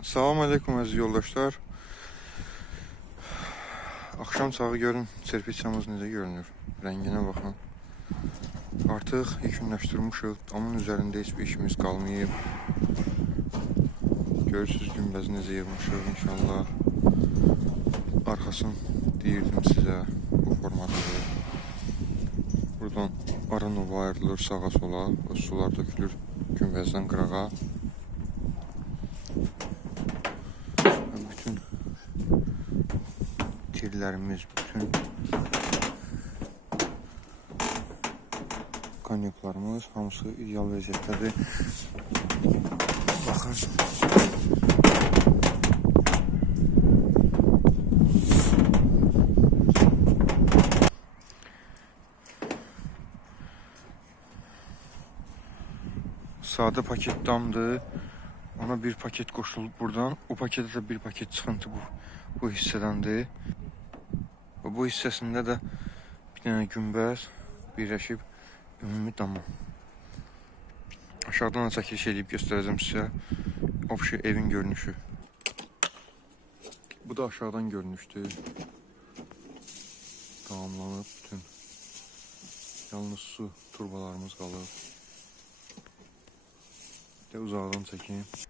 Salam aleyküm əziz yoldaşlar. Axşam çağı görün serpişçamız necə görünür. Rənginə baxın. Artıq yekunlaşdırmışıq. Damın üzərində heç bir işimiz qalmayıb. Görürsüz günbəzi necə yığmışıq inşallah. Arxasını deyirdim sizə bu formatıdır. Buradan aranova ayrılır sağa sola. və Sular dökülür günbəzdən qırağa. Bütün tirlərimiz, bütün kanyoklarımız hamısı ideal vəziyyətdədir. Baxın. Sadə paket damdır. Ona bir paket qoşulub buradan. O paketə də bir paket çıxıntı bu bu hissədəndir. Bu hissəsində də bir dənə günbəz birləşib ümumi dama. Aşağıdan da çəkiliş edib göstərəcəm sizə. Obşi evin görünüşü. Bu da aşağıdan görünüşdür. Tamamlanıb bütün. Yalnız su turbalarımız qalıb. Bir də uzaqdan çəkeyim.